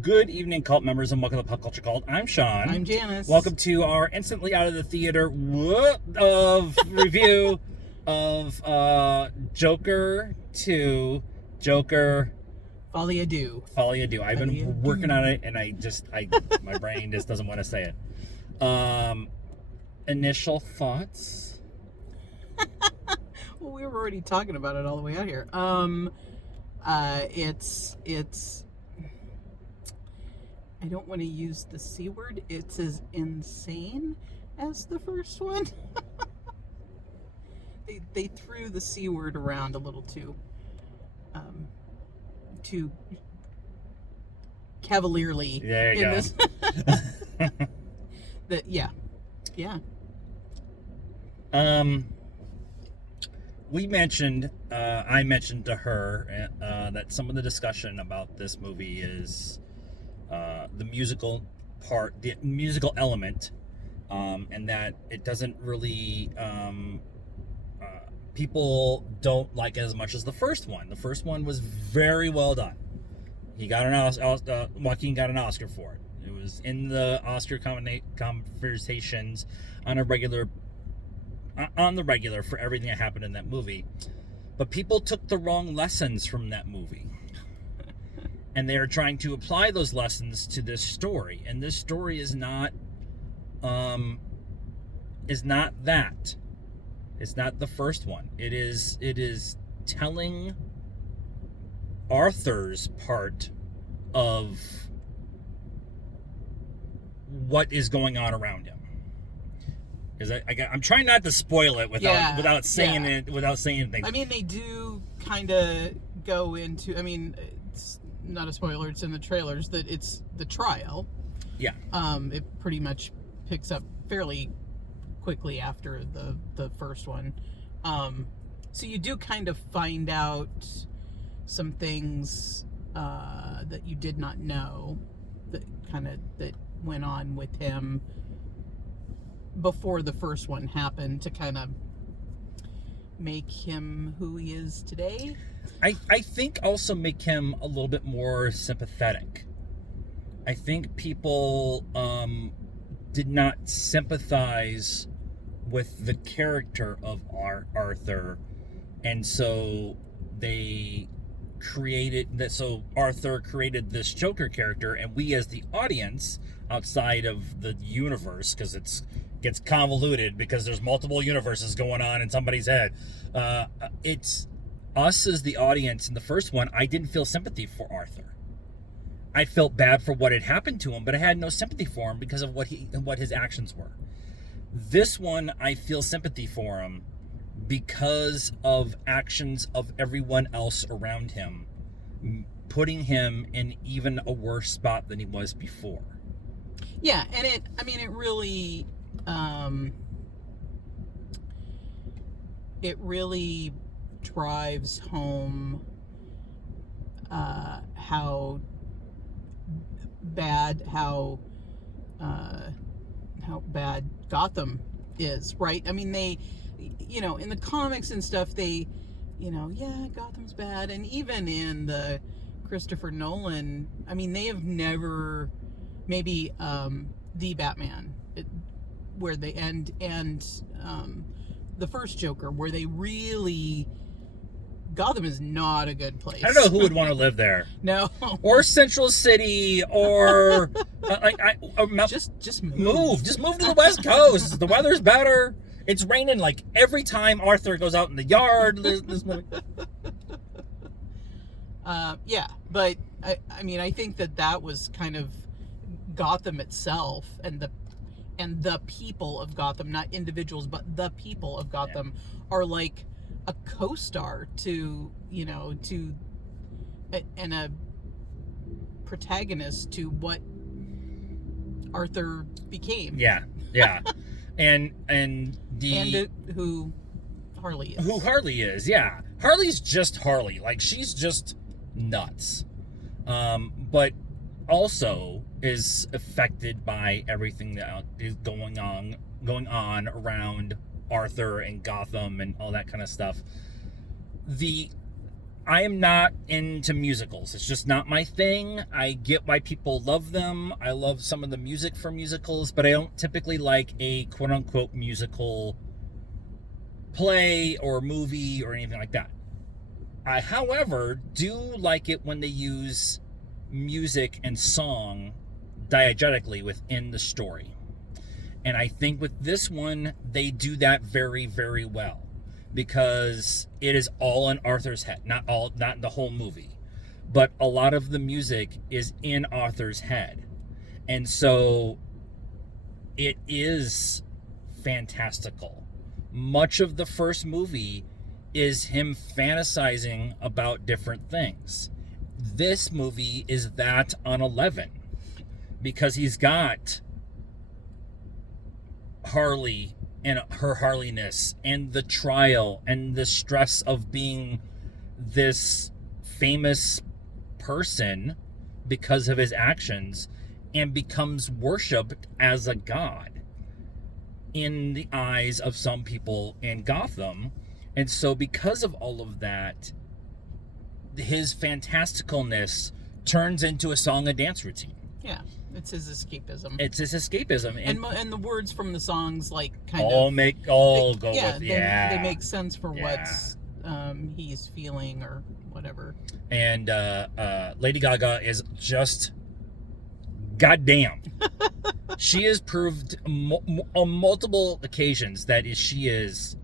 Good evening, cult members, and welcome to Pop Culture Cult. I'm Sean. I'm Janice. Welcome to our instantly out of the theater of review of Joker 2, Joker Folie Deux. Folie. I've been Folie working on it, and my brain just doesn't want to say it. Initial thoughts? Well, we were already talking about it all the way out here. It's. I don't want to use the C word. It's as insane as the first one. They threw the C word around a little too cavalierly. There you go. This. Yeah. We mentioned, I mentioned to her that some of the discussion about this movie is the musical part, the musical element, and that it doesn't really, people don't like it as much as the first one. The first one was very well done. He got Joaquin got an Oscar for it. It was in the Oscar conversations on the regular for everything that happened in that movie. But people took the wrong lessons from that movie. And they are trying to apply those lessons to this story. And this story is not that. It's not the first one. It is telling Arthur's part of what is going on around him. Because I'm trying not to spoil it without saying things. I mean, they do kind of go into. I mean, it's not a spoiler. It's in the trailers that it's the trial. Yeah. It pretty much picks up fairly quickly after the first one. So you do kind of find out some things that you did not know that went on with him before the first one happened to kind of make him who he is today. I think also make him a little bit more sympathetic. I think people did not sympathize with the character of Arthur, and so they created that. So Arthur created this Joker character, and we as the audience outside of the universe, because it gets convoluted because there's multiple universes going on in somebody's head. It's us as the audience in the first one. I didn't feel sympathy for Arthur. I felt bad for what had happened to him, but I had no sympathy for him because of what his actions were. This one, I feel sympathy for him because of actions of everyone else around him, putting him in even a worse spot than he was before. Yeah, and it really drives home how bad Gotham is, right? I mean, they, in the comics and stuff, they, Gotham's bad, and even in the Christopher Nolan, I mean, they have never, maybe the Batman, where they and the first Joker, where they really, Gotham is not a good place. I don't know who would want to live there. No. Or Central City, or just move. Just move to the West Coast. The weather's better. It's raining like every time Arthur goes out in the yard. Yeah, but I mean, I think that was kind of Gotham itself, and the people of Gotham, not individuals, but the people of Gotham are like a co-star to and a protagonist to what Arthur became. Yeah. and who Harley is. Who Harley is, yeah. Harley's just Harley. Like, she's just nuts. But also is affected by everything that is going on around Arthur and Gotham and all that kind of stuff. I am not into musicals. It's just not my thing. I get why people love them. I love some of the music for musicals, but I don't typically like a quote-unquote musical play or movie or anything like that. I, however, do like it when they use music and song diegetically within the story. And I think with this one, they do that very, very well. Because it is all in Arthur's head. Not the whole movie. But a lot of the music is in Arthur's head. And so it is fantastical. Much of the first movie is him fantasizing about different things. This movie is that on 11. Because he's got Harley and her Harleyness and the trial and the stress of being this famous person because of his actions, and becomes worshipped as a god in the eyes of some people in Gotham. And so because of all of that, his fantasticalness turns into a song and dance routine. Yeah, it's his escapism. It's his escapism. And the words from the songs, like, kind all of... They make sense for what's he's feeling or whatever. And Lady Gaga is just goddamn. She has proved on multiple occasions that she is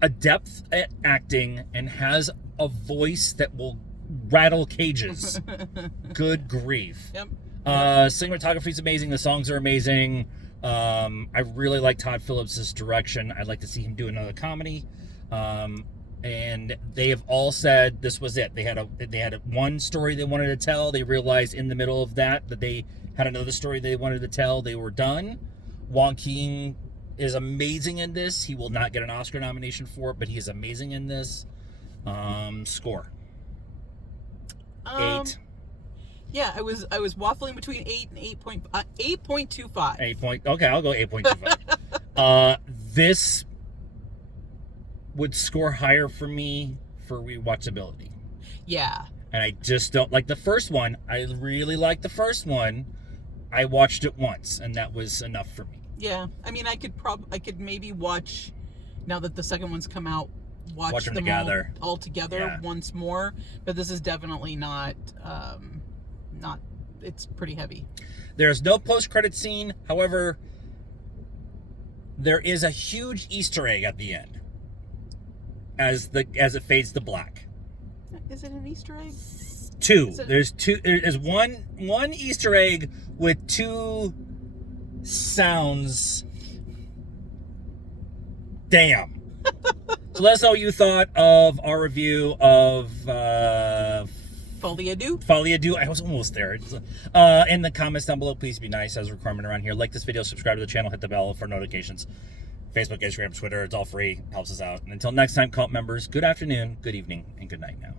adept at acting and has a voice that will rattle cages. Good grief. Yep. Cinematography is amazing. The songs are amazing. I really like Todd Phillips' direction. I'd like to see him do another comedy. And they have all said this was it. They had one story they wanted to tell. They realized in the middle of that they had another story they wanted to tell. They were done. Joaquin is amazing in this. He will not get an Oscar nomination for it, but he is amazing in this. Score. 8. Yeah, I was waffling between 8 and 8.25. 8 okay, I'll go 8.25. This would score higher for me for rewatchability. Yeah. And I just don't like the first one. I really like the first one. I watched it once, and that was enough for me. Yeah, I mean, I could maybe watch, now that the second one's come out, watch them together all together once more. But this is definitely not. It's pretty heavy. There's no post-credit scene. However, there is a huge Easter egg at the end, as it fades to black. Is it an Easter egg? 2. There's 2. There's one Easter egg with 2 sounds. Damn. So let us know what you thought of our review of Folie, Deux. Folie, Deux. I was almost there. In the comments down below, please be nice as a requirement around here. Like this video, subscribe to the channel, hit the bell for notifications. Facebook, Instagram, Twitter, it's all free. Helps us out. And until next time, cult members, good afternoon, good evening, and good night now.